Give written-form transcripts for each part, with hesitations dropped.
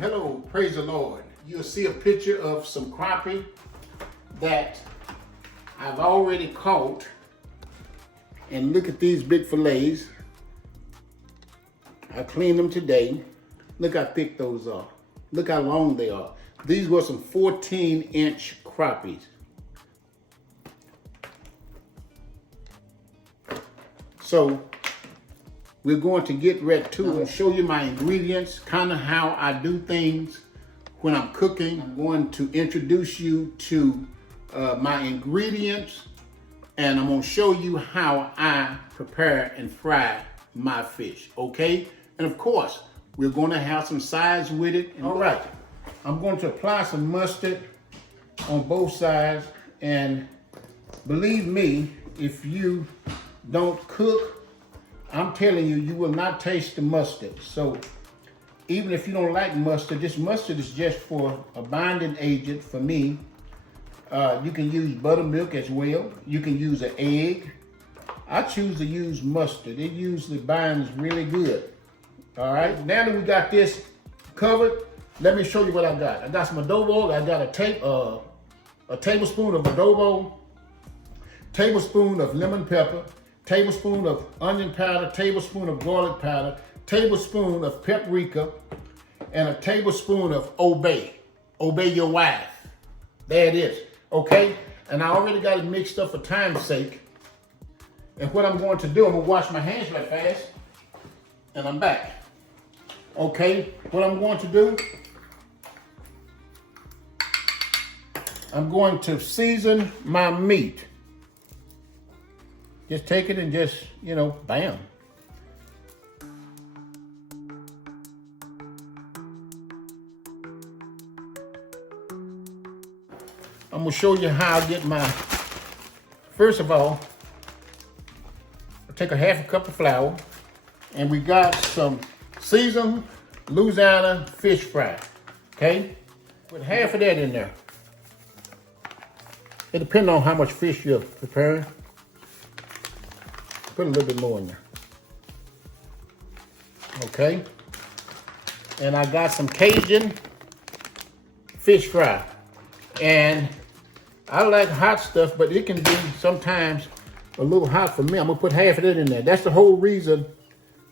Hello, praise the Lord. You'll see a picture of some crappie that I've already caught. And look at these big fillets. I cleaned them today. Look how thick those are. Look how long they are. These were some 14-inch crappies. So we're going to get ready to show you my ingredients, kind of how I do things when I'm cooking. I'm going to introduce you to my ingredients, and I'm going to show you how I prepare and fry my fish, okay? And of course, we're going to have some sides with it. All right, I'm going to apply some mustard on both sides, and believe me, if you don't cook, I'm telling you, you will not taste the mustard. So even if you don't like mustard, this mustard is just for a binding agent for me. You can use buttermilk as well. You can use an egg. I choose to use mustard. It usually binds really good. All right, now that we got this covered, let me show you what I got. I got some adobo. I got a tablespoon of adobo, tablespoon of lemon pepper, tablespoon of onion powder, tablespoon of garlic powder, tablespoon of paprika, and a tablespoon of obey. Obey your wife. There it is, okay? And I already got it mixed up for time's sake. And what I'm going to do, I'm gonna wash my hands right fast, and I'm back. Okay, what I'm going to do, I'm going to season my meat. Just take it and just, you know, bam. I'm gonna show you how I get my, first of all, I take a half a cup of flour, and we got some seasoned Louisiana fish fry, okay? Put half of that in there. It depends on how much fish you're preparing. Put a little bit more in there. Okay. And I got some Cajun fish fry. And I like hot stuff, but it can be sometimes a little hot for me. I'm gonna put half of it in there. That's the whole reason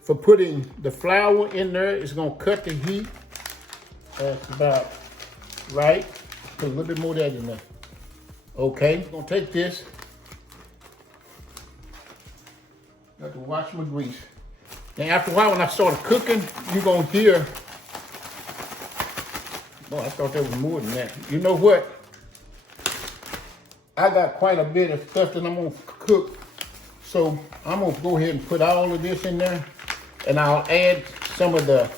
for putting the flour in there. It's gonna cut the heat. That's about right. Put a little bit more of that in there. Okay, I'm gonna take this. Got to wash my grease. Now after a while, when I started cooking, you're gonna hear, boy, I thought there was more than that. You know what? I got quite a bit of stuff that I'm gonna cook. So I'm gonna go ahead and put all of this in there, and I'll add some of the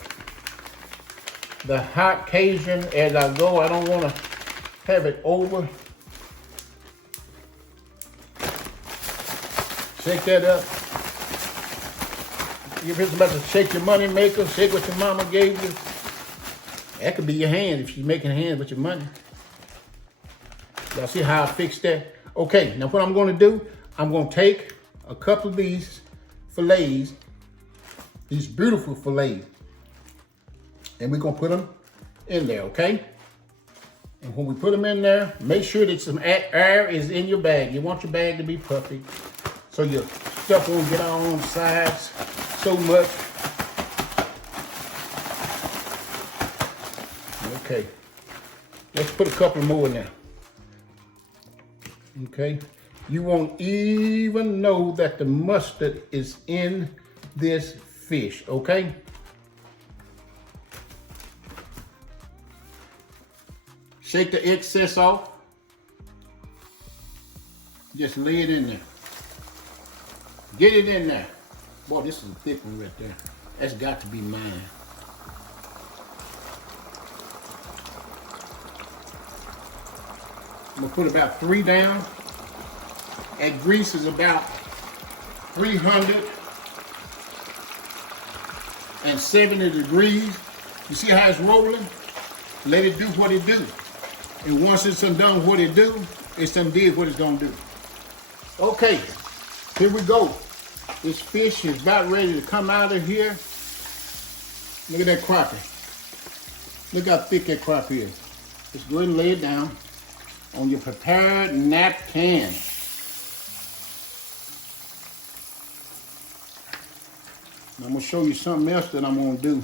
hot Cajun as I go. I don't wanna have it over. Shake that up. You're just about to shake your money maker, shake what your mama gave you. That could be your hand if she's making hands with your money. Y'all see how I fixed that? Okay, now what I'm gonna do, I'm gonna take a couple of these fillets, these beautiful fillets, and we're gonna put them in there, okay? And when we put them in there, make sure that some air is in your bag. You want your bag to be puffy, so your stuff won't get all on the sides so much. Okay, let's put a couple more in there. Okay, you won't even know that the mustard is in this fish, okay? Shake the excess off. Just lay it in there. Get it in there. Boy, this is a thick one right there. That's got to be mine. I'm gonna put about 3 down. That grease is about 370 degrees. You see how it's rolling? Let it do what it do. And once it's done what it do, it's done did what it's gonna do. Okay, here we go. This fish is about ready to come out of here. Look at that crappie. Look how thick that crappie is. Just go ahead and lay it down on your prepared napkin. And I'm gonna show you something else that I'm gonna do.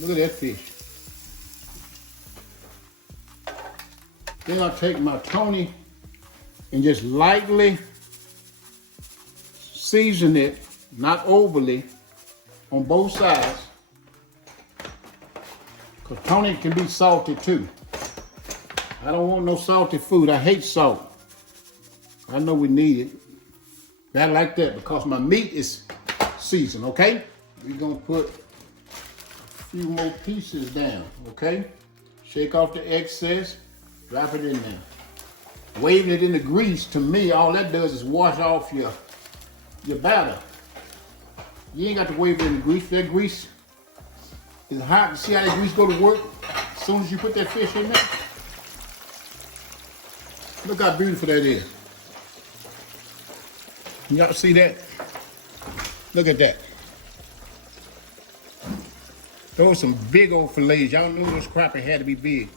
Look at that fish. Then I'll take my Tony and just lightly season it, not overly, on both sides. Because Tony can be salty too. I don't want no salty food. I hate salt. I know we need it. But I like that because my meat is seasoned, okay? We're gonna put a few more pieces down, okay? Shake off the excess, drop it in there. Waving it in the grease, to me, all that does is wash off your batter. You ain't got to wave it in the grease. That grease is hot. See how that grease go to work as soon as you put that fish in there? Look how beautiful that is. Y'all see that? Look at that. Those are some big old fillets. Y'all knew this crappie had to be big.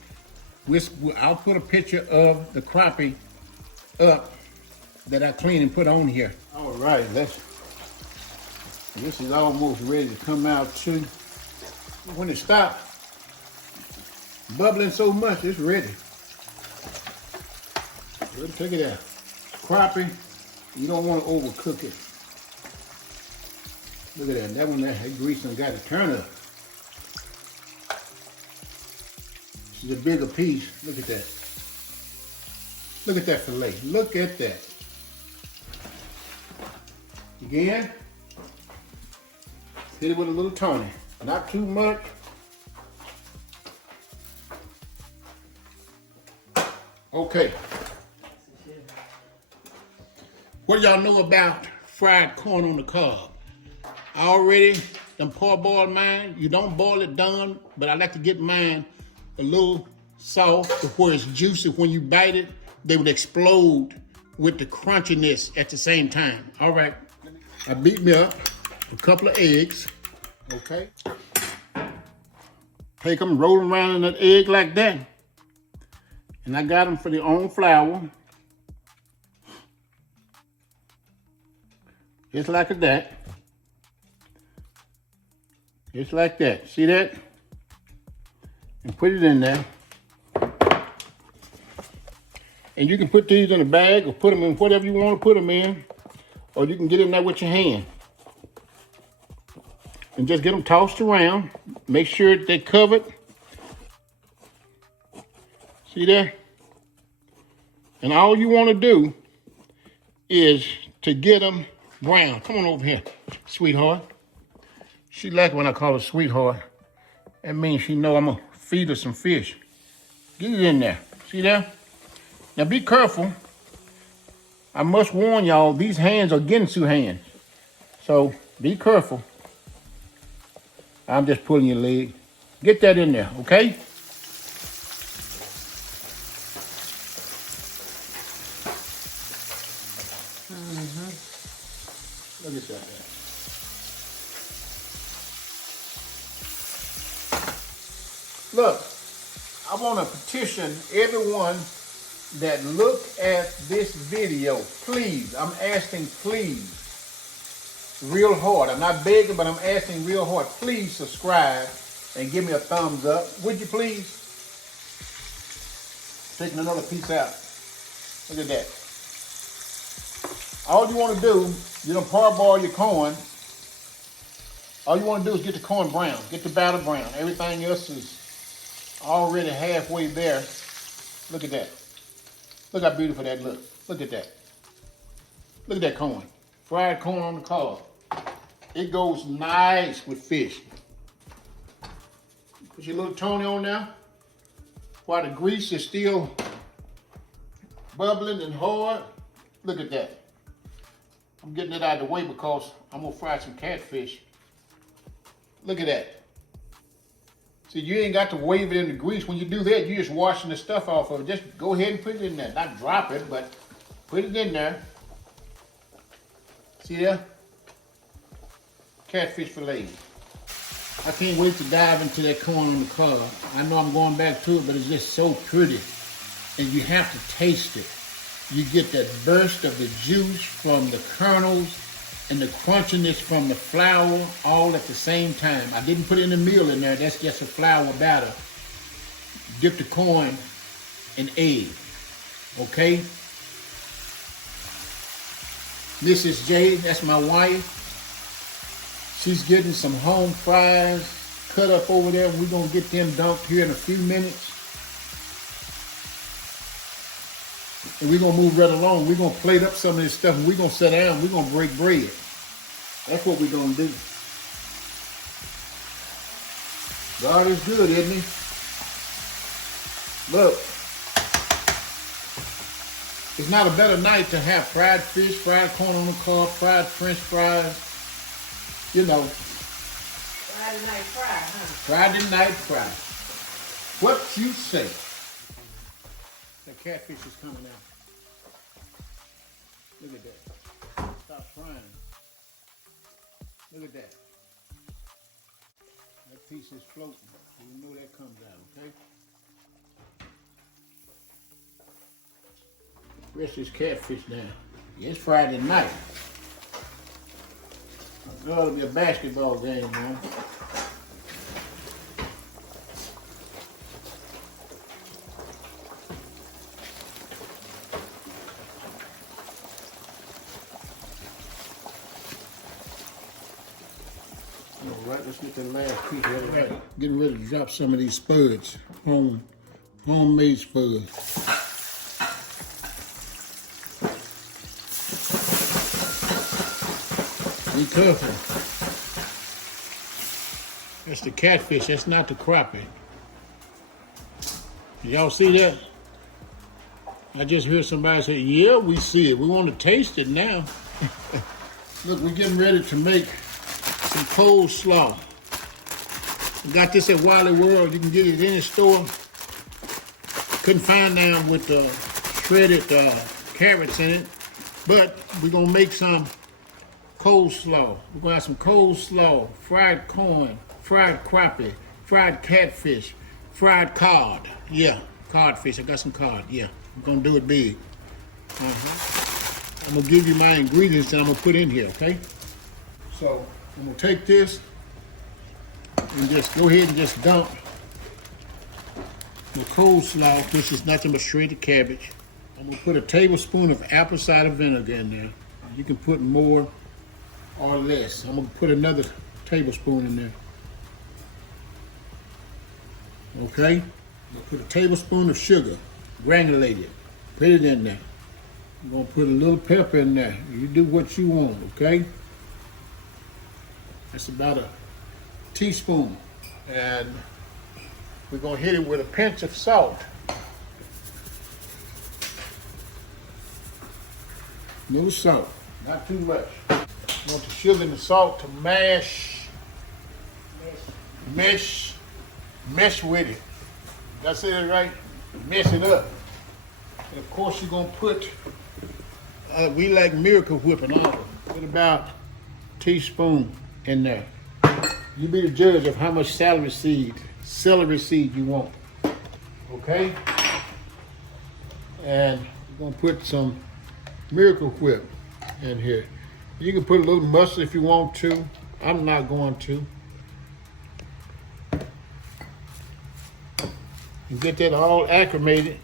I'll put a picture of the crappie up that I cleaned and put on here. All right, this is almost ready to come out too. When it stops bubbling so much, it's ready. Let's take it out. Crappie, you don't want to overcook it. Look at that. That one there, that grease done got to turn up. This is a bigger piece. Look at that. Look at that fillet. Look at that. Again, hit it with a little Tony. Not too much. Okay. What do y'all know about fried corn on the cob? I already done parboiled mine. You don't boil it done, but I like to get mine a little soft to where it's juicy. When you bite it, they would explode with the crunchiness at the same time. All right, I beat me up a couple of eggs, okay? Take them, roll them around in that egg like that. And I got them for their own flour. Just like that. Just like that. See that? And put it in there. And you can put these in a bag or put them in whatever you want to put them in. Or you can get in there with your hand. And just get them tossed around. Make sure they're covered. See there? And all you want to do is to get them brown. Come on over here, sweetheart. She like when I call her sweetheart. That means she know I'm going to feed her some fish. Get it in there. See there? Now be careful. I must warn y'all, these hands are Ginsu hands. So be careful. I'm just pulling your leg. Get that in there, okay? Look at that. Look, I want to petition everyone that look at this video, please, I'm asking please, real hard. I'm not begging, but I'm asking real hard. Please subscribe and give me a thumbs up. Would you please? Taking another piece out. Look at that. All you want to do, you don't parboil your corn. All you want to do is get the corn brown. Get the batter brown. Everything else is already halfway there. Look at that. Look how beautiful that looks. Look at that. Look at that corn. Fried corn on the cob. It goes nice with fish. Put your little Tony on there. while the grease is still bubbling and hard. Look at that. I'm getting it out of the way because I'm gonna fry some catfish. Look at that. See, you ain't got to wave it in the grease. When you do that, you're just washing the stuff off of it. Just go ahead and put it in there. Not drop it, but put it in there. See there? Catfish fillet. I can't wait to dive into that corn on the cob. I know I'm going back to it, but it's just so pretty. And you have to taste it. You get that burst of the juice from the kernels and the crunchiness from the flour all at the same time. I didn't put any meal in there. That's just a flour batter. Dip the corn in egg. Okay? Mrs. J, that's my wife. She's getting some home fries cut up over there. We're going to get them dumped here in a few minutes. And we're going to move right along. We're going to plate up some of this stuff and we're going to sit down. We're going to break bread. That's what we're going to do. God is good, isn't he? Look. It's not a better night to have fried fish, fried corn on the cob, fried French fries. You know. Friday night fry, huh? Friday night fry. What you say? The catfish is coming out. Look at that. Stop frying. Look at that. That piece is floating. You know that comes out, okay? Rest this catfish down. It's Friday night. It ought to be a basketball game, man. All right, let's get the last piece of it. Getting ready to drop some of these spuds. Homemade spuds. Be careful. That's the catfish, that's not the crappie. Y'all see that? I just heard somebody say, yeah, we see it. We want to taste it now. Look, we're getting ready to make some coleslaw. We got this at Wally World. You can get it in any store. Couldn't find them with the shredded carrots in it. But we're going to make some coleslaw. We're going to have some coleslaw, fried corn, fried crappie, fried catfish, fried cod. Yeah, codfish. I got some cod. Yeah, we're going to do it big. I'm going to give you my ingredients that I'm going to put in here, okay? So I'm going to take this and just go ahead and just dump the coleslaw, which is nothing but shredded cabbage. I'm going to put a tablespoon of apple cider vinegar in there. You can put more or less. I'm going to put another tablespoon in there. Okay? I'm going to put a tablespoon of sugar, granulated. Put it in there. I'm going to put a little pepper in there. You do what you want, okay? That's about a teaspoon. And we're going to hit it with a pinch of salt. No salt, not too much. I want the sugar and the salt to mesh with it. Did I say that right? Mess it up. And of course you're gonna put, we like Miracle Whip and all. Put about a teaspoon in there. You be the judge of how much celery seed you want. Okay? And we're gonna put some Miracle Whip in here. You can put a little mustard if you want to. I'm not going to. And get that all acclimated.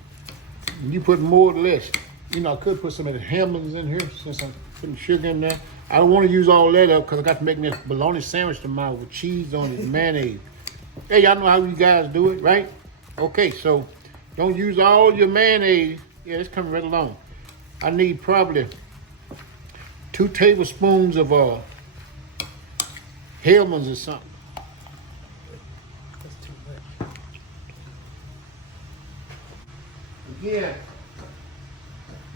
And you put more or less. You know, I could put some of the hamburgers in here since I'm putting sugar in there. I don't want to use all that up because I got to make this bologna sandwich tomorrow with cheese on it and mayonnaise. Hey, y'all know how you guys do it, right? Okay, so don't use all your mayonnaise. Yeah, it's coming right along. I need probably 2 tablespoons of Hellman's or something. That's too much. again,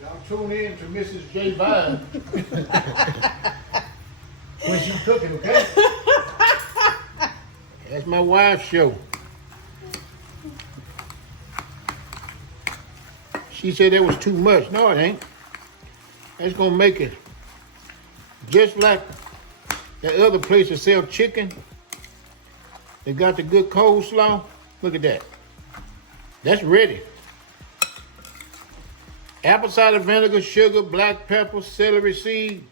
y'all tune in to Mrs. J. Vine when she's cooking, okay? That's my wife's show. She said that was too much. No, it ain't. That's gonna make it just like that other place that sell chicken. They got the good coleslaw. Look at that. That's ready. Apple cider vinegar, sugar, black pepper, celery seed,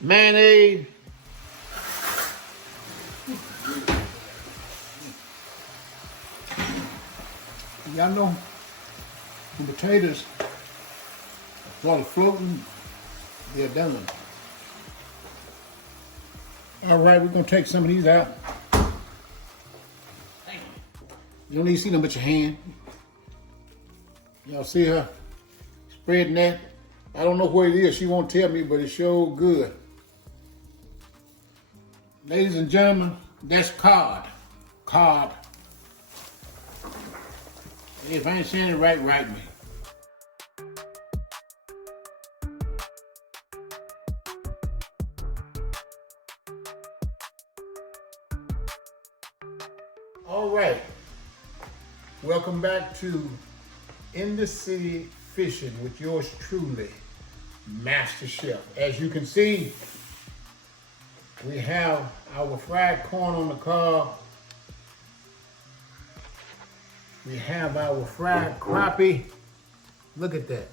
mayonnaise. Y'all know the potatoes start floating, they're done. All right, we're gonna take some of these out. You don't need to see them but your hand. Y'all see her spreading that? I don't know what it is. She won't tell me, but it's sure good. Ladies and gentlemen, that's cod. Cod. If I ain't saying it right, write me. All right. Welcome back to In the City Fishing with yours truly, Master Chef. As you can see, we have our fried corn on the cob. We have our fried crappie. Look at that.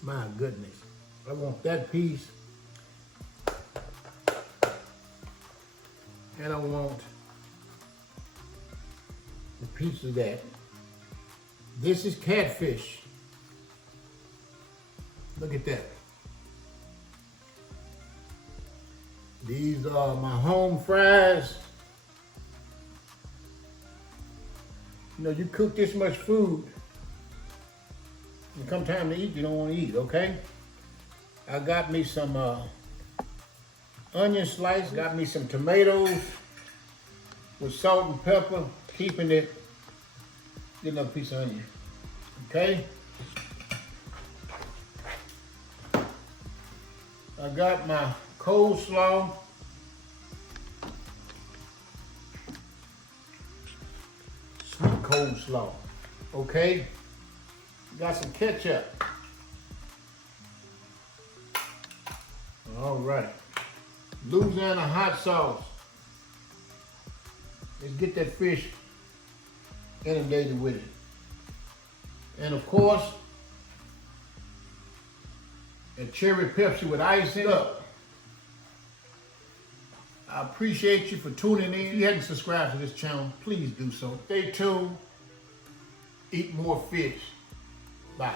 My goodness. I want that piece. And I want the piece of that. This is catfish. Look at that. These are my home fries. You know, you cook this much food, and come time to eat, you don't want to eat, okay? I got me some onion slice, got me some tomatoes with salt and pepper, keeping it. Get another piece of onion, okay? I got my coleslaw. Sweet coleslaw, okay? Got some ketchup. All right. Louisiana hot sauce. Let's get that fish inundated with it. And of course, a cherry Pepsi with ice in it. I appreciate you for tuning in. If you hadn't subscribed to this channel, please do so. Stay tuned. Eat more fish. Bye.